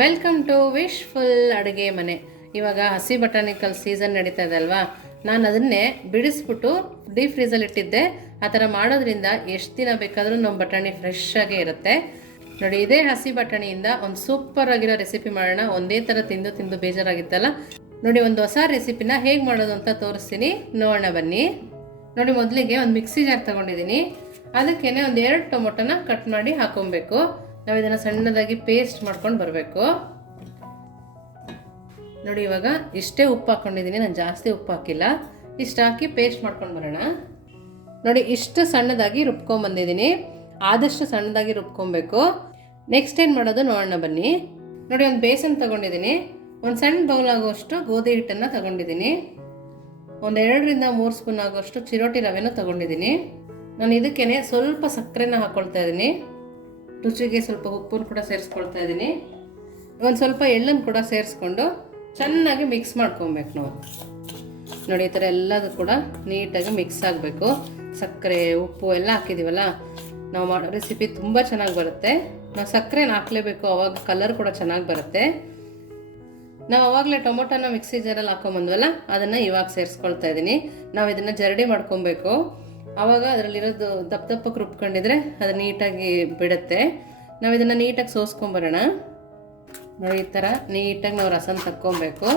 Welcome to wishful ಅಡುಗೆ ಮನೆ. ಇವಾಗ ಹಸಿ ಬಟಾಣಿಕಲ್ ಸೀಸನ್ ನಡೀತಾ ಇದೆ ಅಲ್ವಾ, ನಾನು ಅದನ್ನೇ ಬಿಡಿಸ್ಬಿಟ್ಟು ಡೀಪ್ ಫ್ರೀಸಲ್ಲಿ ಇಟ್ಟಿದ್ದೆ. ಆ ಥರ ಮಾಡೋದ್ರಿಂದ ಎಷ್ಟು ದಿನ ಬೇಕಾದರೂ ನಮ್ಮ ಬಟಾಣಿ ಫ್ರೆಶ್ ಆಗೇ ಇರುತ್ತೆ. ನೋಡಿ, ಇದೇ ಹಸಿ ಬಟಾಣಿಯಿಂದ ಒಂದು ಸೂಪರ್ ಆಗಿರೋ ರೆಸಿಪಿ ಮಾಡೋಣ. ಒಂದೇ ಥರ ತಿಂದು ತಿಂದು ಬೇಜಾರಾಗಿತ್ತಲ್ಲ. ನೋಡಿ, ಒಂದು ಹೊಸ ರೆಸಿಪಿನ ಹೇಗೆ ಮಾಡೋದು ಅಂತ ತೋರಿಸ್ತೀನಿ, ನೋಡೋಣ ಬನ್ನಿ. ನೋಡಿ, ಮೊದಲಿಗೆ ಒಂದು ಮಿಕ್ಸಿ ಜಾರ್ ತೊಗೊಂಡಿದ್ದೀನಿ. ಅದಕ್ಕೇ ಒಂದು 2 ಟೊಮೊಟೊನ ಕಟ್ ಮಾಡಿ ಹಾಕೊಬೇಕು. ನಾವು ಇದನ್ನು ಸಣ್ಣದಾಗಿ ಪೇಸ್ಟ್ ಮಾಡ್ಕೊಂಡು ಬರಬೇಕು. ನೋಡಿ, ಇವಾಗ ಇಷ್ಟೇ ಉಪ್ಪು ಹಾಕ್ಕೊಂಡಿದ್ದೀನಿ, ನಾನು ಜಾಸ್ತಿ ಉಪ್ಪು ಹಾಕಿಲ್ಲ. ಇಷ್ಟು ಹಾಕಿ ಪೇಸ್ಟ್ ಮಾಡ್ಕೊಂಡು ಬರೋಣ. ನೋಡಿ, ಇಷ್ಟು ಸಣ್ಣದಾಗಿ ರುಬ್ಕೊಂಬಂದಿದ್ದೀನಿ. ಆದಷ್ಟು ಸಣ್ಣದಾಗಿ ರುಬ್ಕೊಬೇಕು. ನೆಕ್ಸ್ಟ್ ಏನು ಮಾಡೋದು ನೋಡೋಣ ಬನ್ನಿ. ನೋಡಿ, ಒಂದು ಬೇಸನ್ ತೊಗೊಂಡಿದ್ದೀನಿ. ಒಂದು ಸಣ್ಣ ಬೌಲ್ ಆಗುವಷ್ಟು ಗೋಧಿ ಹಿಟ್ಟನ್ನು ತೊಗೊಂಡಿದ್ದೀನಿ. ಒಂದು 2ರಿಂದ 3 ಸ್ಪೂನ್ ಆಗುವಷ್ಟು ಚಿರೋಟಿ ರವೆನೂ ತೊಗೊಂಡಿದ್ದೀನಿ. ನಾನು ಇದಕ್ಕೇ ಸ್ವಲ್ಪ ಸಕ್ಕರೆನ ಹಾಕ್ಕೊಳ್ತಾ ಇದ್ದೀನಿ. ರುಚಿಗೆ ಸ್ವಲ್ಪ ಉಪ್ಪನ್ನು ಕೂಡ ಸೇರಿಸ್ಕೊಳ್ತಾ ಇದ್ದೀನಿ. ಒಂದು ಸ್ವಲ್ಪ ಎಳ್ಳನ್ನು ಕೂಡ ಸೇರಿಸ್ಕೊಂಡು ಚೆನ್ನಾಗಿ ಮಿಕ್ಸ್ ಮಾಡ್ಕೊಬೇಕು ನಾವು. ನೋಡಿ, ಈ ಥರ ಎಲ್ಲದೂ ಕೂಡ ನೀಟಾಗಿ ಮಿಕ್ಸ್ ಆಗಬೇಕು. ಸಕ್ಕರೆ ಉಪ್ಪು ಎಲ್ಲ ಹಾಕಿದ್ದೀವಲ್ಲ, ನಾವು ಮಾಡೋ ರೆಸಿಪಿ ತುಂಬ ಚೆನ್ನಾಗಿ ಬರುತ್ತೆ. ನಾವು ಸಕ್ಕರೆನ ಹಾಕಲೇಬೇಕು, ಆವಾಗ ಕಲರ್ ಕೂಡ ಚೆನ್ನಾಗಿ ಬರುತ್ತೆ. ನಾವು ಆವಾಗಲೇ ಟೊಮೊಟೊನ ಮಿಕ್ಸಿ ಜಾರಲ್ಲಿ ಹಾಕೊಂಬಂದ್ವಲ್ಲ, ಅದನ್ನು ಇವಾಗ ಸೇರಿಸ್ಕೊಳ್ತಾ ಇದ್ದೀನಿ. ನಾವು ಇದನ್ನು ಜರಡಿ ಮಾಡ್ಕೊಬೇಕು. ಆವಾಗ ಅದರಲ್ಲಿರೋದು ದಪ್ಪ ದಪ್ಪಕ್ಕೆ ರುಬ್ಕೊಂಡಿದ್ರೆ ಅದು ನೀಟಾಗಿ ಬಿಡುತ್ತೆ. ನಾವು ಇದನ್ನು ನೀಟಾಗಿ ಸೋಸ್ಕೊಂಬರೋಣ. ನೋಡಿ, ಈ ಥರ ನೀಟಾಗಿ ನಾವು ರಸನ ತಕ್ಕೊಬೇಕು.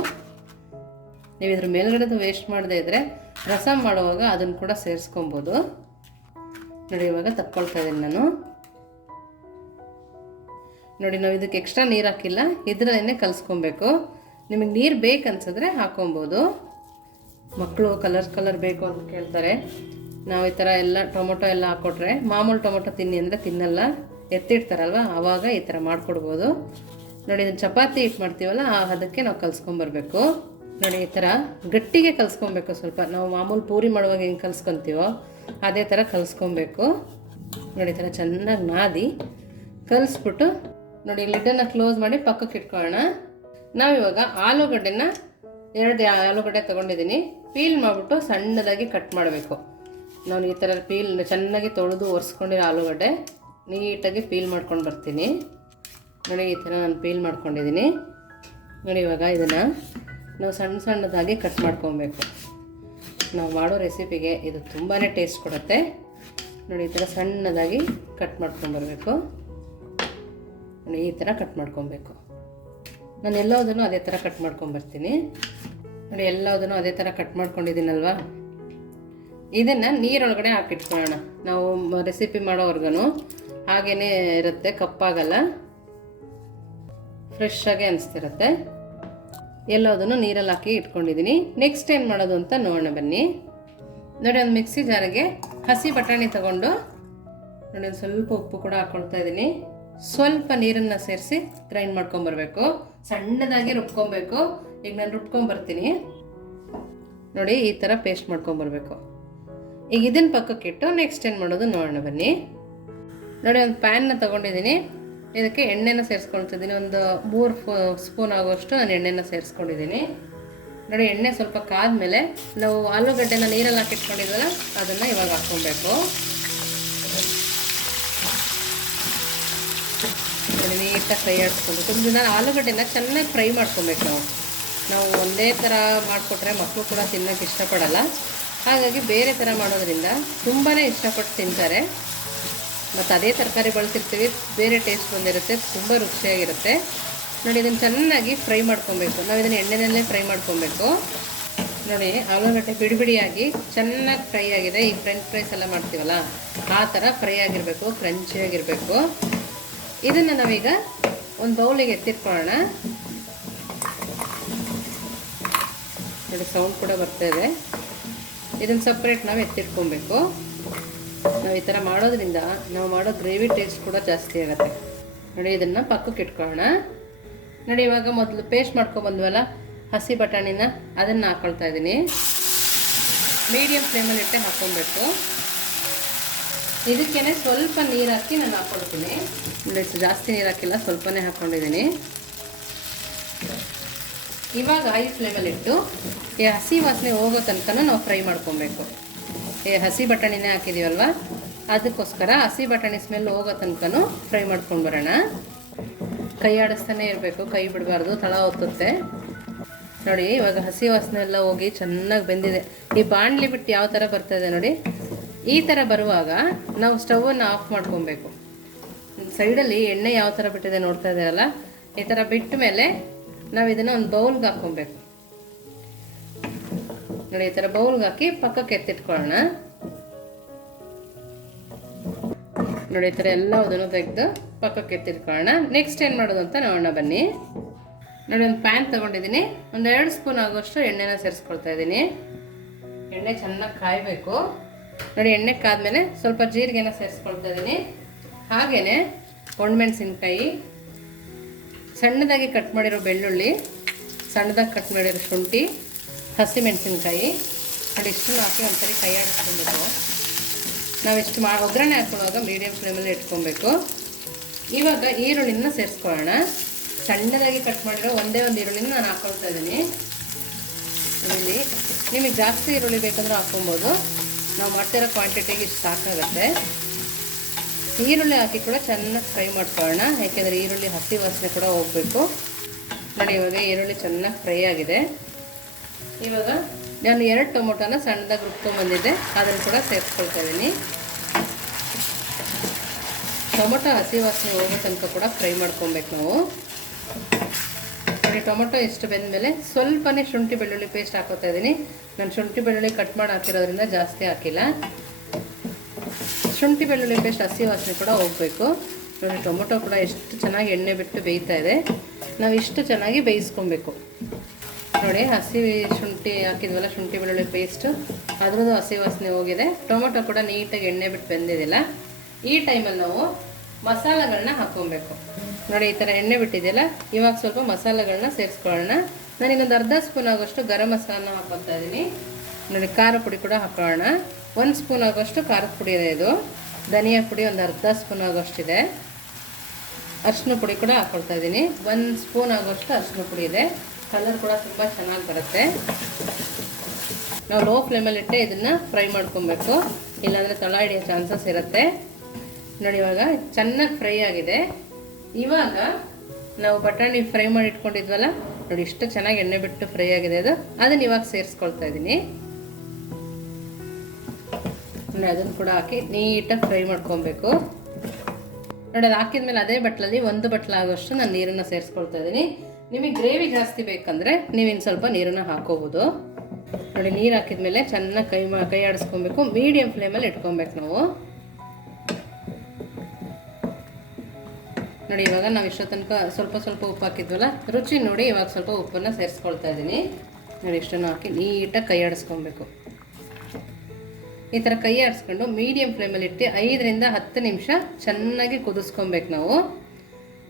ನೀವು ಇದ್ರ ಮೇಲ್ಗಡೆದು ವೇಸ್ಟ್ ಮಾಡದೇ ಇದ್ದರೆ ರಸ ಮಾಡುವಾಗ ಅದನ್ನು ಕೂಡ ಸೇರಿಸ್ಕೊಬೋದು. ನೋಡಿ, ಇವಾಗ ತಕ್ಕೊಳ್ತಾ ಇದ್ದೀನಿ ನಾನು. ನೋಡಿ, ನಾವು ಇದಕ್ಕೆ ಎಕ್ಸ್ಟ್ರಾ ನೀರು ಹಾಕಿಲ್ಲ, ಇದರಲ್ಲೇ ಕಲಿಸ್ಕೊಬೇಕು. ನಿಮಗೆ ನೀರು ಬೇಕನ್ಸಿದ್ರೆ ಹಾಕೊಬೋದು. ಮಕ್ಕಳು ಕಲರ್ ಬೇಕು ಅಂತ ಕೇಳ್ತಾರೆ. ನಾವು ಈ ಥರ ಎಲ್ಲ ಟೊಮೊಟೊ ಎಲ್ಲ ಹಾಕ್ಕೊಟ್ರೆ, ಮಾಮೂಲು ಟೊಮೊಟೊ ತಿನ್ನಿ ಅಂದರೆ ತಿನ್ನಲ್ಲ, ಎತ್ತಿಡ್ತಾರಲ್ವ, ಆವಾಗ ಈ ಥರ ಮಾಡಿಕೊಡ್ಬೋದು. ನೋಡಿ, ಇದನ್ನು ಚಪಾತಿ ಹಿಟ್ಟು ಮಾಡ್ತೀವಲ್ಲ, ಅದಕ್ಕೆ ನಾವು ಕಲಿಸ್ಕೊಂಬರ್ಬೇಕು. ನೋಡಿ, ಈ ಥರ ಗಟ್ಟಿಗೆ ಕಲಿಸ್ಕೊಬೇಕು. ಸ್ವಲ್ಪ ನಾವು ಮಾಮೂಲು ಪೂರಿ ಮಾಡುವಾಗ ಹೆಂಗೆ ಕಲಿಸ್ಕೊತೀವೋ ಅದೇ ಥರ ಕಲಿಸ್ಕೊಬೇಕು. ನೋಡಿ, ಈ ಥರ ಚೆನ್ನಾಗಿ ನಾದಿ ಕಲಿಸ್ಬಿಟ್ಟು ನೋಡಿ, ಲಿಡ್ಡನ್ನು ಕ್ಲೋಸ್ ಮಾಡಿ ಪಕ್ಕಕ್ಕೆ ಇಟ್ಕೊಳ್ಳೋಣ. ನಾವಿವಾಗ ಆಲೂಗಡ್ಡೆನ 2 ಆಲೂಗಡ್ಡೆ ತೊಗೊಂಡಿದ್ದೀನಿ. ಪೀಲ್ ಮಾಡಿಬಿಟ್ಟು ಸಣ್ಣದಾಗಿ ಕಟ್ ಮಾಡಬೇಕು. ನಾನು ಈ ಥರ ಪೀಲ್ ಚೆನ್ನಾಗಿ ತೊಳೆದು ಒರೆಸ್ಕೊಂಡಿರೋ ಆಲೂಗಡ್ಡೆ ನೀಟಾಗಿ ಪೀಲ್ ಮಾಡ್ಕೊಂಡು ಬರ್ತೀನಿ. ನೋಡಿ, ಈ ಥರ ನಾನು ಪೀಲ್ ಮಾಡ್ಕೊಂಡಿದ್ದೀನಿ. ನೋಡಿ, ಇವಾಗ ಇದನ್ನು ನಾವು ಸಣ್ಣದಾಗಿ ಕಟ್ ಮಾಡ್ಕೊಬೇಕು. ನಾವು ಮಾಡೋ ರೆಸಿಪಿಗೆ ಇದು ತುಂಬಾ ಟೇಸ್ಟ್ ಕೊಡುತ್ತೆ. ನೋಡಿ, ಈ ಥರ ಸಣ್ಣದಾಗಿ ಕಟ್ ಮಾಡ್ಕೊಂಬರ್ಬೇಕು. ನೋಡಿ, ಈ ಥರ ಕಟ್ ಮಾಡ್ಕೊಬೇಕು. ನಾನು ಎಲ್ಲದನ್ನು ಅದೇ ಥರ ಕಟ್ ಮಾಡ್ಕೊಂಬರ್ತೀನಿ. ನೋಡಿ, ಎಲ್ಲದನ್ನು ಅದೇ ಥರ ಕಟ್ ಮಾಡ್ಕೊಂಡಿದ್ದೀನಲ್ವ, ಇದನ್ನು ನೀರೊಳಗಡೆ ಹಾಕಿಟ್ಕೊಳ್ಳೋಣ. ನಾವು ರೆಸಿಪಿ ಮಾಡೋವರೆಗೂ ಹಾಗೇ ಇರುತ್ತೆ, ಕಪ್ಪಾಗಲ್ಲ, ಫ್ರೆಶ್ ಆಗಿ ಅನಿಸ್ತಿರುತ್ತೆ. ಎಲ್ಲದನ್ನು ನೀರಲ್ಲಿ ಹಾಕಿ ಇಟ್ಕೊಂಡಿದ್ದೀನಿ. ನೆಕ್ಸ್ಟ್ ಏನು ಮಾಡೋದು ಅಂತ ನೋಡೋಣ ಬನ್ನಿ. ನೋಡಿ, ಒಂದು ಮಿಕ್ಸಿ ಜಾರಿಗೆ ಹಸಿ ಬಟಾಣಿ ತಗೊಂಡು ನೋಡಿ, ಒಂದು ಸ್ವಲ್ಪ ಉಪ್ಪು ಕೂಡ ಹಾಕ್ಕೊಳ್ತಾ ಇದ್ದೀನಿ. ಸ್ವಲ್ಪ ನೀರನ್ನು ಸೇರಿಸಿ ಗ್ರೈಂಡ್ ಮಾಡ್ಕೊಂಬರ್ಬೇಕು. ಸಣ್ಣದಾಗಿ ರುಬ್ಕೊಬೇಕು. ಈಗ ನಾನು ರುಬ್ಕೊಂಬರ್ತೀನಿ. ನೋಡಿ, ಈ ಥರ ಪೇಸ್ಟ್ ಮಾಡ್ಕೊಂಬರ್ಬೇಕು. ಈಗ ಇದನ್ನು ಪಕ್ಕಕ್ಕಿಟ್ಟು ನೆಕ್ಸ್ಟ್ ಏನು ಮಾಡೋದು ನೋಡೋಣ ಬನ್ನಿ. ನೋಡಿ, ಒಂದು ಪ್ಯಾನ್ನ ತೊಗೊಂಡಿದ್ದೀನಿ. ಇದಕ್ಕೆ ಎಣ್ಣೆನ ಸೇರಿಸ್ಕೊಳ್ತಿದ್ದೀನಿ. ಒಂದು 3 ಸ್ಪೂನ್ ಆಗುವಷ್ಟು ನಾನು ಎಣ್ಣೆನ ಸೇರಿಸ್ಕೊಂಡಿದ್ದೀನಿ. ನೋಡಿ, ಎಣ್ಣೆ ಸ್ವಲ್ಪ ಕಾದ್ಮೇಲೆ ನಾವು ಆಲೂಗಡ್ಡೆನ ನೀರಲ್ಲಿ ಹಾಕಿಟ್ಕೊಂಡಿದ್ವಲ್ಲ, ಅದನ್ನು ಇವಾಗ ಹಾಕ್ಕೊಬೇಕು. ನೋಡಿ, ನೀಟಾಗಿ ಫ್ರೈ ಆಡಿಸ್ಕೊಬೇಕು. ನಾನು ಆಲೂಗಡ್ಡೆನ ಚೆನ್ನಾಗಿ ಫ್ರೈ ಮಾಡ್ಕೊಬೇಕು. ನಾವು ಒಂದೇ ಥರ ಮಾಡಿಕೊಟ್ರೆ ಮಕ್ಕಳು ಕೂಡ ತಿನ್ನೋಕ್ಕೆ ಇಷ್ಟಪಡಲ್ಲ. ಹಾಗಾಗಿ ಬೇರೆ ಥರ ಮಾಡೋದ್ರಿಂದ ತುಂಬಾ ಇಷ್ಟಪಟ್ಟು ತಿಂತಾರೆ. ಮತ್ತು ಅದೇ ತರಕಾರಿ ಬಳಸಿರ್ತೀವಿ, ಬೇರೆ ಟೇಸ್ಟ್ ಬಂದಿರುತ್ತೆ, ತುಂಬ ರುಚಿಯಾಗಿರುತ್ತೆ. ನೋಡಿ, ಇದನ್ನು ಚೆನ್ನಾಗಿ ಫ್ರೈ ಮಾಡ್ಕೊಬೇಕು. ನಾವು ಇದನ್ನು ಎಣ್ಣೆನಲ್ಲೇ ಫ್ರೈ ಮಾಡ್ಕೊಬೇಕು. ನೋಡಿ, ಆಲೂಗಡ್ಡೆ ಬಿಡಿಯಾಗಿ ಚೆನ್ನಾಗಿ ಫ್ರೈ ಆಗಿದೆ. ಈ ಫ್ರೆಂಚ್ ಫ್ರೈಸ್ ಎಲ್ಲ ಮಾಡ್ತೀವಲ್ಲ, ಆ ಥರ ಫ್ರೈ ಆಗಿರಬೇಕು, ಕ್ರಂಚಿಯಾಗಿರಬೇಕು. ಇದನ್ನು ನಾವೀಗ ಒಂದು ಬೌಲಿಗೆ ಎತ್ತಿಟ್ಕೊಳ್ಳೋಣ. ನೋಡಿ, ಸೌಂಡ್ ಕೂಡ ಬರ್ತಾಯಿದೆ. ಇದನ್ನು ಸಪ್ರೇಟ್ ನಾವು ಎತ್ತಿಟ್ಕೊಬೇಕು. ನಾವು ಈ ಥರ ಮಾಡೋದ್ರಿಂದ ನಾವು ಮಾಡೋ ಗ್ರೇವಿ ಟೇಸ್ಟ್ ಕೂಡ ಜಾಸ್ತಿ ಆಗುತ್ತೆ. ನೋಡಿ, ಇದನ್ನು ಪಕ್ಕಕ್ಕೆ ಇಟ್ಕೊಳ್ಳೋಣ. ನೋಡಿ, ಇವಾಗ ಮೊದಲು ಪೇಸ್ಟ್ ಮಾಡ್ಕೊಬಂದ್ವಲ್ಲ ಹಸಿ ಬಟಾಣಿನ, ಅದನ್ನು ಹಾಕ್ಕೊಳ್ತಾ ಇದ್ದೀನಿ. ಮೀಡಿಯಮ್ ಫ್ಲೇಮಲ್ಲಿ ಇಟ್ಟೆ ಹಾಕ್ಕೊಬೇಕು. ಇದಕ್ಕೇ ಸ್ವಲ್ಪ ನೀರು ಹಾಕಿ ನಾನು ಹಾಕ್ಕೊಳ್ತೀನಿ. ಜಾಸ್ತಿ ನೀರು ಹಾಕಿಲ್ಲ, ಸ್ವಲ್ಪನೇ ಹಾಕ್ಕೊಂಡಿದ್ದೀನಿ. ಇವಾಗ ಹೈ ಫ್ಲೇಮಲ್ಲಿ ಇಟ್ಟು ಈ ಹಸಿ ವಾಸನೆ ಹೋಗೋ ತನಕ ನಾವು ಫ್ರೈ ಮಾಡ್ಕೊಬೇಕು. ಈ ಹಸಿ ಬಟಾಣಿನೇ ಹಾಕಿದ್ದೀವಲ್ವ, ಅದಕ್ಕೋಸ್ಕರ ಹಸಿ ಬಟಾಣಿ ಸ್ಮೆಲ್ ಹೋಗೋ ತನಕ ಫ್ರೈ ಮಾಡ್ಕೊಂಡು ಬರೋಣ. ಕೈ ಆಡಿಸ್ತಾನೆ ಇರಬೇಕು, ಕೈ ಬಿಡಬಾರ್ದು, ತಳ ಹೊತ್ತುತ್ತೆ. ನೋಡಿ ಇವಾಗ ಹಸಿ ವಾಸನೆ ಎಲ್ಲ ಹೋಗಿ ಚೆನ್ನಾಗಿ ಬೆಂದಿದೆ. ಈ ಬಾಣಲಿ ಬಿಟ್ಟು ಯಾವ ಥರ ಬರ್ತಾಯಿದೆ ನೋಡಿ, ಈ ಥರ ಬರುವಾಗ ನಾವು ಸ್ಟವನ್ನು ಆಫ್ ಮಾಡ್ಕೊಬೇಕು. ಸೈಡಲ್ಲಿ ಎಣ್ಣೆ ಯಾವ ಥರ ಬಿಟ್ಟಿದೆ ನೋಡ್ತಾ ಇದ್ದೀರಲ್ಲ, ಈ ಥರ ಬಿಟ್ಟ ಮೇಲೆ ನಾವು ಇದನ್ನು ಒಂದು ಬೌಲ್ಗೆ ಹಾಕ್ಕೊಬೇಕು. ನೋಡಿ ಈ ಥರ ಬೌಲ್ಗೆ ಹಾಕಿ ಪಕ್ಕಕ್ಕೆ ಎತ್ತಿಟ್ಕೊಳ್ಳೋಣ. ನೋಡಿ ಈ ಥರ ಎಲ್ಲದನ್ನು ತೆಗೆದು ಪಕ್ಕಕ್ಕೆ ಎತ್ತಿಟ್ಕೊಳ್ಳೋಣ. ನೆಕ್ಸ್ಟ್ ಏನು ಮಾಡೋದು ಅಂತ ನೋಡೋಣ ಬನ್ನಿ. ನೋಡಿ ಒಂದು ಪ್ಯಾನ್ ತೊಗೊಂಡಿದ್ದೀನಿ, ಒಂದು 2 ಸ್ಪೂನ್ ಆಗೋಷ್ಟು ಎಣ್ಣೆನ ಸೇರಿಸ್ಕೊಳ್ತಾ ಇದ್ದೀನಿ. ಎಣ್ಣೆ ಚೆನ್ನಾಗಿ ಕಾಯಬೇಕು. ನೋಡಿ ಎಣ್ಣೆ ಕಾದ್ಮೇಲೆ ಸ್ವಲ್ಪ ಜೀರಿಗೆನ ಸೇರಿಸ್ಕೊಳ್ತಾ ಇದ್ದೀನಿ. ಹಾಗೆಯೇ ಒಣಮೆಣಸಿನ್ಕಾಯಿ, ಸಣ್ಣದಾಗಿ ಕಟ್ ಮಾಡಿರೋ ಬೆಳ್ಳುಳ್ಳಿ, ಸಣ್ಣದಾಗಿ ಕಟ್ ಮಾಡಿರೋ ಶುಂಠಿ, ಹಸಿಮೆಣಸಿನ್ಕಾಯಿ, ನೋಡಿ ಇಷ್ಟನ್ನು ಹಾಕಿ ಒಂದ್ಸರಿ ಕೈ ಆಡಿಸ್ಕೊಬೇಕು. ನಾವಿಷ್ಟು ಒಗ್ಗರಣೆ ಹಾಕೊಳ್ಳುವಾಗ ಮೀಡಿಯಮ್ ಫ್ಲೇಮಲ್ಲಿ ಇಟ್ಕೊಬೇಕು. ಇವಾಗ ಈರುಳ್ಳಿನ ಸೇರಿಸ್ಕೊಳ್ಳೋಣ. ಸಣ್ಣದಾಗಿ ಕಟ್ ಮಾಡಿರೋ ಒಂದೇ ಒಂದು ಈರುಳ್ಳಿನ ನಾನು ಹಾಕ್ಕೊಳ್ತಾ ಇದ್ದೀನಿ. ಇಲ್ಲಿ ನಿಮಗೆ ಜಾಸ್ತಿ ಈರುಳ್ಳಿ ಬೇಕಂದ್ರೆ ಹಾಕ್ಕೊಬೋದು. ನಾವು ಮಾಡ್ತಿರೋ ಕ್ವಾಂಟಿಟಿಗೆ ಇಷ್ಟು ಸಾಕಾಗುತ್ತೆ. ಈರುಳ್ಳಿ ಹಾಕಿ ಕೂಡ ಚೆನ್ನಾಗಿ ಫ್ರೈ ಮಾಡ್ಕೊಳ್ಳೋಣ, ಯಾಕೆಂದರೆ ಈರುಳ್ಳಿ ಹಸಿ ವಾಸನೆ ಕೂಡ ಹೋಗಬೇಕು. ನೋಡಿ ಇವಾಗ ಈರುಳ್ಳಿ ಚೆನ್ನಾಗಿ ಫ್ರೈ ಆಗಿದೆ. ಇವಾಗ ನಾನು 2 ಟೊಮೊಟೊನ ಸಣ್ಣದಾಗಿ ರುಬ್ಕೊಂಡ್ಬಂದಿದ್ದೆ, ಅದನ್ನು ಕೂಡ ಸೇರಿಸ್ಕೊಳ್ತಾ ಇದ್ದೀನಿ. ಟೊಮೊಟೊ ಹಸಿ ವಾಸನೆ ಹೋಗೋ ತನಕ ಕೂಡ ಫ್ರೈ ಮಾಡ್ಕೊಬೇಕು ನಾವು. ನೋಡಿ ಟೊಮೊಟೊ ಎಷ್ಟು ಬೆಂದಮೇಲೆ ಸ್ವಲ್ಪನೇ ಶುಂಠಿ ಬೆಳ್ಳುಳ್ಳಿ ಪೇಸ್ಟ್ ಹಾಕೋತಾ ಇದ್ದೀನಿ. ನಾನು ಶುಂಠಿ ಬೆಳ್ಳುಳ್ಳಿ ಕಟ್ ಮಾಡಿ ಹಾಕಿರೋದ್ರಿಂದ ಜಾಸ್ತಿ ಹಾಕಿಲ್ಲ. ಶುಂಠಿ ಬೆಳ್ಳುಳ್ಳಿ ಪೇಸ್ಟ್ ಹಸಿ ವಾಸನೆ ಕೂಡ ಹೋಗಬೇಕು. ನೋಡಿ ಟೊಮೊಟೊ ಕೂಡ ಎಷ್ಟು ಚೆನ್ನಾಗಿ ಎಣ್ಣೆ ಬಿಟ್ಟು ಬೇಯ್ತಾ ಇದೆ. ನಾವು ಇಷ್ಟು ಚೆನ್ನಾಗಿ ಬೇಯಿಸ್ಕೊಬೇಕು. ನೋಡಿ ಹಸಿ ಶುಂಠಿ ಹಾಕಿದ್ವಲ್ಲ, ಶುಂಠಿ ಬೆಳ್ಳುಳ್ಳಿ ಪೇಸ್ಟು, ಅದ್ರದ್ದು ಹಸಿ ವಾಸನೆ ಹೋಗಿದೆ. ಟೊಮೊಟೊ ಕೂಡ ನೀಟಾಗಿ ಎಣ್ಣೆ ಬಿಟ್ಟು ಬೆಂದಿದ್ದಿಲ್ಲ. ಈ ಟೈಮಲ್ಲಿ ನಾವು ಮಸಾಲೆಗಳನ್ನ ಹಾಕ್ಕೊಬೇಕು. ನೋಡಿ ಈ ಥರ ಎಣ್ಣೆ ಬಿಟ್ಟಿದೆಯಲ್ಲ, ಇವಾಗ ಸ್ವಲ್ಪ ಮಸಾಲೆಗಳನ್ನ ಸೇರಿಸ್ಕೊಳ್ಳೋಣ. ನಾನಿಗೊಂದು ಅರ್ಧ ಸ್ಪೂನ್ ಆಗೋಷ್ಟು ಗರಂ ಮಸಾಲನ ಹಾಕ್ಕೊಳ್ತಾ ಇದ್ದೀನಿ. ನೋಡಿ ಖಾರ ಪುಡಿ ಕೂಡ ಹಾಕೋಣ. 1 ಸ್ಪೂನ್ ಆಗೋಷ್ಟು ಖಾರದ ಪುಡಿ ಇದೆ ಇದು. ಧನಿಯಾ ಪುಡಿ ಒಂದು ಅರ್ಧ ಸ್ಪೂನ್ ಆಗೋಷ್ಟಿದೆ. ಅರಿಶಿನ ಪುಡಿ ಕೂಡ ಹಾಕ್ಕೊಳ್ತಾ ಇದ್ದೀನಿ. 1 ಸ್ಪೂನ್ ಆಗೋಷ್ಟು ಅರಿಶಿನ ಪುಡಿ ಇದೆ. ಕಲರ್ ಕೂಡ ತುಂಬ ಚೆನ್ನಾಗಿ ಬರುತ್ತೆ. ನಾವು ಲೋ ಫ್ಲೇಮಲ್ಲಿಟ್ಟೆ ಇದನ್ನು ಫ್ರೈ ಮಾಡ್ಕೊಬೇಕು, ಇಲ್ಲಾಂದರೆ ತಳ ಹಿಡಿಯೋ ಚಾನ್ಸಸ್ ಇರುತ್ತೆ. ನೋಡಿ ಇವಾಗ ಚೆನ್ನಾಗಿ ಫ್ರೈ ಆಗಿದೆ. ಇವಾಗ ನಾವು ಬಟಾಣಿ ಫ್ರೈ ಮಾಡಿ ಇಟ್ಕೊಂಡಿದ್ವಲ್ಲ, ನೋಡಿ ಇಷ್ಟು ಚೆನ್ನಾಗಿ ಎಣ್ಣೆ ಬಿಟ್ಟು ಫ್ರೈ ಆಗಿದೆ ಅದು. ಅದನ್ನು ಇವಾಗ ಸೇರಿಸ್ಕೊಳ್ತಾ ಇದ್ದೀನಿ. ನೋಡಿ ಅದನ್ನು ಕೂಡ ಹಾಕಿ ನೀಟಾಗಿ ಫ್ರೈ ಮಾಡ್ಕೊಬೇಕು. ನೋಡಿ ಅದು ಹಾಕಿದ್ಮೇಲೆ ಅದೇ ಬಟ್ಲಲ್ಲಿ 1 ಬಟ್ಲಾಗೋಷ್ಟು ನಾನು ನೀರನ್ನು ಸೇರಿಸ್ಕೊಳ್ತಾ ಇದ್ದೀನಿ. ನಿಮಗೆ ಗ್ರೇವಿ ಜಾಸ್ತಿ ಬೇಕಂದರೆ ನೀವಿನ್ನು ಸ್ವಲ್ಪ ನೀರನ್ನು ಹಾಕೋಬೋದು. ನೋಡಿ ನೀರು ಹಾಕಿದ್ಮೇಲೆ ಚೆನ್ನಾಗಿ ಕೈ ಆಡಿಸ್ಕೊಬೇಕು. ಮೀಡಿಯಮ್ ಫ್ಲೇಮಲ್ಲಿ ಇಟ್ಕೊಬೇಕು ನಾವು. ನೋಡಿ ಇವಾಗ ನಾವು ಇಷ್ಟೋ ತನಕ ಸ್ವಲ್ಪ ಉಪ್ಪು ಹಾಕಿದ್ವಲ್ಲ, ರುಚಿ ನೋಡಿ ಇವಾಗ ಸ್ವಲ್ಪ ಉಪ್ಪನ್ನು ಸೇರಿಸ್ಕೊಳ್ತಾ ಇದ್ದೀನಿ. ನೋಡಿ ಇಷ್ಟನ್ನು ಹಾಕಿ ನೀಟಾಗಿ ಕೈ ಆಡಿಸ್ಕೊಬೇಕು. ಈ ಥರ ಕೈ ಆಡಿಸ್ಕೊಂಡು ಮೀಡಿಯಮ್ ಫ್ಲೇಮಲ್ಲಿ ಇಟ್ಟು 5 ರಿಂದ 10 ನಿಮಿಷ ಚೆನ್ನಾಗಿ ಕುದಿಸ್ಕೊಬೇಕು ನಾವು.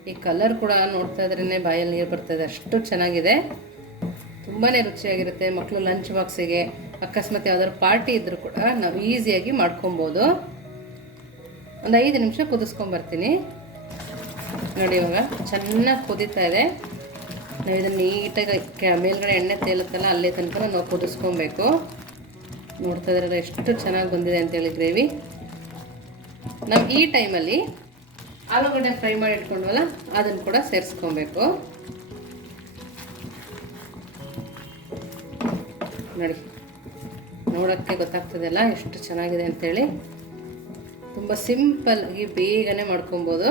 ಈ ಕಲರ್ ಕೂಡ ನೋಡ್ತಾ ಇದ್ರೇ ಬಾಯಲ್ಲಿ ನೀರು ಬರ್ತದೆ, ಅಷ್ಟು ಚೆನ್ನಾಗಿದೆ. ತುಂಬಾ ರುಚಿಯಾಗಿರುತ್ತೆ. ಮಕ್ಕಳು ಲಂಚ್ ಬಾಕ್ಸಿಗೆ, ಅಕಸ್ಮಾತ್ ಯಾವ್ದಾದ್ರು ಪಾರ್ಟಿ ಇದ್ದರೂ ಕೂಡ ನಾವು ಈಸಿಯಾಗಿ ಮಾಡ್ಕೊಬೋದು. ಒಂದು 5 ನಿಮಿಷ ಕುದಿಸ್ಕೊಂಬರ್ತೀನಿ. ನೋಡಿ ಇವಾಗ ಚೆನ್ನಾಗಿ ಕುದೀತಾ ಇದೆ. ನಾವು ಇದನ್ನು ನೀಟಾಗಿ ಮೇಲ್ಗಡೆ ಎಣ್ಣೆ ತೇಲುತ್ತಲ್ಲ ಅಲ್ಲೇ ತನಕ ನಾವು ಕುದಿಸ್ಕೊಬೇಕು. ನೋಡ್ತಾ ಇದ್ರಲ್ಲ ಎಷ್ಟು ಚೆನ್ನಾಗಿ ಬಂದಿದೆ ಅಂತೇಳಿ ಗ್ರೇವಿ. ನಾವು ಈ ಟೈಮಲ್ಲಿ ಆಲೂಗಡ್ಡೆ ಫ್ರೈ ಮಾಡಿ ಇಟ್ಕೊಂಡ್ವಲ್ಲ ಅದನ್ನು ಕೂಡ ಸೇರಿಸ್ಕೊಬೇಕು. ನೋಡಿ ನೋಡೋಕ್ಕೆ ಗೊತ್ತಾಗ್ತದಲ್ಲ ಎಷ್ಟು ಚೆನ್ನಾಗಿದೆ ಅಂತೇಳಿ. ತುಂಬ ಸಿಂಪಲ್ಲಾಗಿ ಬೇಗನೆ ಮಾಡ್ಕೊಬೋದು.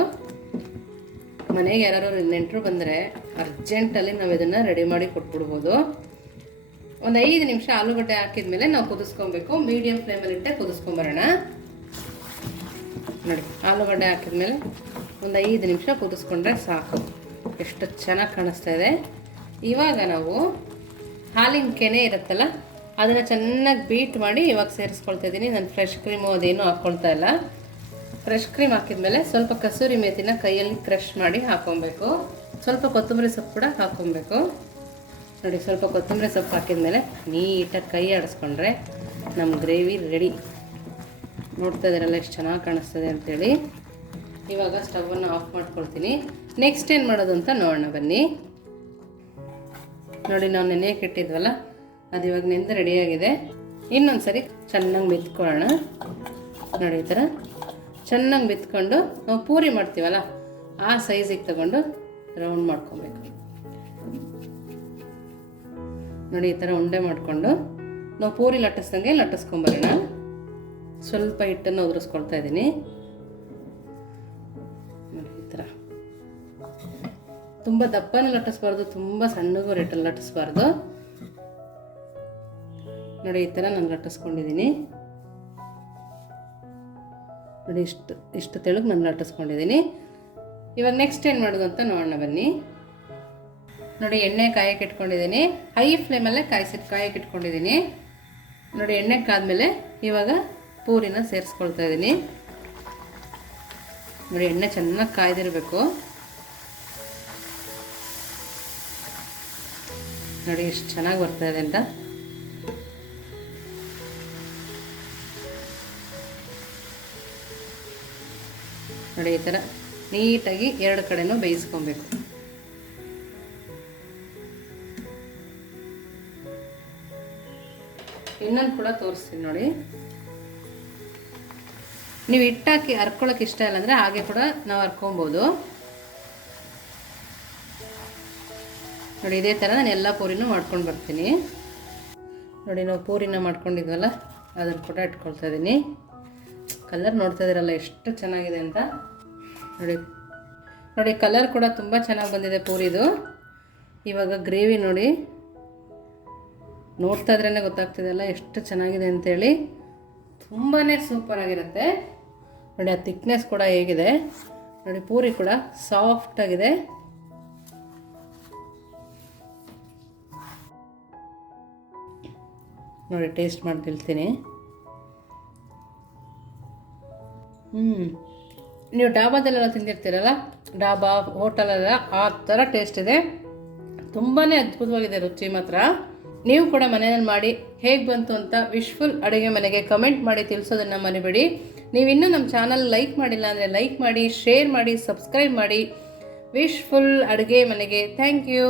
ಮನೆಗೆ ಯಾರು ನೆಂಟರು ಬಂದರೆ ಅರ್ಜೆಂಟಲ್ಲಿ ನಾವು ಇದನ್ನು ರೆಡಿ ಮಾಡಿ ಕೊಟ್ಬಿಡ್ಬೋದು. ಒಂದು 5 ನಿಮಿಷ ಆಲೂಗಡ್ಡೆ ಹಾಕಿದ್ಮೇಲೆ ನಾವು ಕುದಿಸ್ಕೊಬೇಕು. ಮೀಡಿಯಮ್ ಫ್ಲೇಮಲ್ಲಿಟ್ಟೆ ಕುದಿಸ್ಕೊಂಬರೋಣ. ನೋಡಿ ಆಲೂಗಡ್ಡೆ ಹಾಕಿದ್ಮೇಲೆ ಒಂದು 5 ನಿಮಿಷ ಕುದಿಸ್ಕೊಂಡ್ರೆ ಸಾಕು. ಎಷ್ಟು ಚೆನ್ನಾಗಿ ಕಾಣಿಸ್ತಾ ಇದೆ. ಇವಾಗ ನಾವು ಹಾಲಿನ ಕೆನೆ ಇರುತ್ತಲ್ಲ ಅದನ್ನು ಚೆನ್ನಾಗಿ ಬೀಟ್ ಮಾಡಿ ಇವಾಗ ಸೇರಿಸ್ಕೊಳ್ತಾ ಇದ್ದೀನಿ. ನಾನು ಫ್ರೆಶ್ ಕ್ರೀಮು ಅದೇನು ಹಾಕ್ಕೊಳ್ತಾ ಇಲ್ಲ. ಫ್ರೆಶ್ ಕ್ರೀಮ್ ಹಾಕಿದ್ಮೇಲೆ ಸ್ವಲ್ಪ ಕಸೂರಿ ಮೇಥಿನ ಕೈಯಲ್ಲಿ ಕ್ರಷ್ ಮಾಡಿ ಹಾಕ್ಕೊಬೇಕು. ಸ್ವಲ್ಪ ಕೊತ್ತಂಬರಿ ಸೊಪ್ಪು ಕೂಡ ಹಾಕ್ಕೊಬೇಕು. ನೋಡಿ ಸ್ವಲ್ಪ ಕೊತ್ತಂಬರಿ ಸೊಪ್ಪು ಹಾಕಿದ್ಮೇಲೆ ನೀಟಾಗಿ ಕೈ ಆಡಿಸ್ಕೊಂಡ್ರೆ ನಮ್ಮ ಗ್ರೇವಿ ರೆಡಿ. ನೋಡ್ತಾ ಇದ್ದೀರಲ್ಲ ಎಷ್ಟು ಚೆನ್ನಾಗಿ ಕಾಣಿಸ್ತದೆ ಅಂತೇಳಿ. ಇವಾಗ ಸ್ಟವನ್ನು ಆಫ್ ಮಾಡ್ಕೊಳ್ತೀನಿ. ನೆಕ್ಸ್ಟ್ ಏನು ಮಾಡೋದು ಅಂತ ನೋಡೋಣ ಬನ್ನಿ. ನೋಡಿ ನಾವು ನೆನೆಯಕ್ಕೆ ಇಟ್ಟಿದ್ವಲ್ಲ ಅದು ಇವಾಗ ನೆಂದು ರೆಡಿಯಾಗಿದೆ. ಇನ್ನೊಂದು ಸರಿ ಚೆನ್ನಾಗಿ ಮೆತ್ಕೊಳ್ಳೋಣ. ನೋಡಿ ಈ ಥರ ಚೆನ್ನಾಗಿ ಮೆತ್ಕೊಂಡು ನಾವು ಪೂರಿ ಮಾಡ್ತೀವಲ್ಲ ಆ ಸೈಜಿಗೆ ತಗೊಂಡು ರೌಂಡ್ ಮಾಡ್ಕೊಬೇಕು. ನೋಡಿ ಈ ಥರ ಉಂಡೆ ಮಾಡಿಕೊಂಡು ನಾವು ಪೂರಿ ಲಟ್ಟಿಸ್ದಂಗೆ ಲಟ್ಟಿಸ್ಕೊಂಬರೋಣ. ಸ್ವಲ್ಪ ಹಿಟ್ಟನ್ನು ಉದುರಿಸ್ಕೊಳ್ತಾ ಇದ್ದೀನಿ. ನೋಡಿ ಈ ಥರ ತುಂಬ ದಪ್ಪನೂ ಲಟ್ಟಿಸ್ಬಾರ್ದು, ತುಂಬ ಸಣ್ಣಗೂ ರೇಟಲ್ಲಿ ಲಟ್ಟಿಸ್ಬಾರ್ದು. ನೋಡಿ ಈ ಥರ ನಾನು ಲಟ್ಟಿಸ್ಕೊಂಡಿದ್ದೀನಿ. ನೋಡಿ ಇಷ್ಟು ತೆಳುಗೆ ನಾನು ಲಟ್ಟಿಸ್ಕೊಂಡಿದ್ದೀನಿ. ಇವಾಗ ನೆಕ್ಸ್ಟ್ ಏನು ಮಾಡೋದು ಅಂತ ನೋಡೋಣ ಬನ್ನಿ. ನೋಡಿ ಎಣ್ಣೆ ಕಾಯಕ್ಕೆ ಇಟ್ಕೊಂಡಿದ್ದೀನಿ. ಹೈ ಫ್ಲೇಮಲ್ಲೇ ಕಾಯಕ್ಕೆ ಇಟ್ಕೊಂಡಿದ್ದೀನಿ. ನೋಡಿ ಎಣ್ಣೆ ಕಾದ್ಮೇಲೆ ಇವಾಗ ಪೂರಿನ ಸೇರಿಸ್ಕೊಳ್ತಾ ಇದ್ದೀನಿ. ನೋಡಿ ಎಣ್ಣೆ ಚೆನ್ನಾಗಿ ಕಾಯ್ದಿರಬೇಕು. ನೋಡಿ ಎಷ್ಟು ಚೆನ್ನಾಗಿ ಬರ್ತಾ ಇದೆ ಅಂತ. ನೋಡಿ ಈ ಥರ ನೀಟಾಗಿ ಎರಡು ಕಡೆನೂ ಬೇಯಿಸ್ಕೊಬೇಕು. ಇನ್ನೊಂದು ಕೂಡ ತೋರಿಸ್ತೀನಿ ನೋಡಿ. ನೀವು ಹಿಟ್ಟಾಕಿ ಹರ್ಕೊಳ್ಳೋಕೆ ಇಷ್ಟ ಇಲ್ಲ ಅಂದರೆ ಹಾಗೆ ಕೂಡ ನಾವು ಹರ್ಕೊಬೋದು. ನೋಡಿ ಇದೇ ಥರ ನಾನು ಎಲ್ಲ ಪೂರಿನೂ ಮಾಡ್ಕೊಂಡು ಬರ್ತೀನಿ. ನೋಡಿ ನಾವು ಪೂರಿನ ಮಾಡ್ಕೊಂಡಿದ್ವಲ್ಲ ಅದನ್ನು ಕೂಡ ಇಟ್ಕೊಳ್ತಾ ಇದ್ದೀನಿ. ಕಲರ್ ನೋಡ್ತಾ ಇದ್ದೀರಲ್ಲ ಎಷ್ಟು ಚೆನ್ನಾಗಿದೆ ಅಂತ. ನೋಡಿ ಕಲರ್ ಕೂಡ ತುಂಬ ಚೆನ್ನಾಗಿ ಬಂದಿದೆ ಪೂರಿದು. ಇವಾಗ ಗ್ರೇವಿ ನೋಡಿ, ನೋಡ್ತಾ ಇದ್ರೇ ಗೊತ್ತಾಗ್ತಿದೆಯಲ್ಲ ಎಷ್ಟು ಚೆನ್ನಾಗಿದೆ ಅಂತೇಳಿ. ತುಂಬಾ ಸೂಪರಾಗಿರುತ್ತೆ. ನೋಡಿ ಆ ಥಿಕ್ನೆಸ್ ಕೂಡ ಹೇಗಿದೆ ನೋಡಿ. ಪೂರಿ ಕೂಡ ಸಾಫ್ಟಾಗಿದೆ. ನೋಡಿ ಟೇಸ್ಟ್ ಮಾಡಿ ತಿಳ್ತೀನಿ. ನೀವು ಡಾಬಾದಲ್ಲೆಲ್ಲ ತಿಂದಿರ್ತೀರಲ್ಲ, ಡಾಬಾ ಹೋಟೆಲೆಲ್ಲ ಆ ಥರ ಟೇಸ್ಟ್ ಇದೆ. ತುಂಬಾ ಅದ್ಭುತವಾಗಿದೆ ರುಚಿ ಮಾತ್ರ. ನೀವು ಕೂಡ ಮನೆಯಲ್ಲಿ ಮಾಡಿ ಹೇಗೆ ಬಂತು ಅಂತ ವಿಶ್ಫುಲ್ ಅಡುಗೆ ಮನೆಗೆ ಕಮೆಂಟ್ ಮಾಡಿ ತಿಳಿಸೋದನ್ನು ಮರಿಬೇಡಿ. ನೀವಿನ್ನೂ ನಮ್ಮ ಚಾನಲ್ ಲೈಕ್ ಮಾಡಿಲ್ಲ ಅಂದರೆ ಲೈಕ್ ಮಾಡಿ, ಶೇರ್ ಮಾಡಿ, ಸಬ್ಸ್ಕ್ರೈಬ್ ಮಾಡಿ. ವಿಶ್ಫುಲ್ ಅಡುಗೆ ಮನೆಗೆ ಥ್ಯಾಂಕ್ ಯು.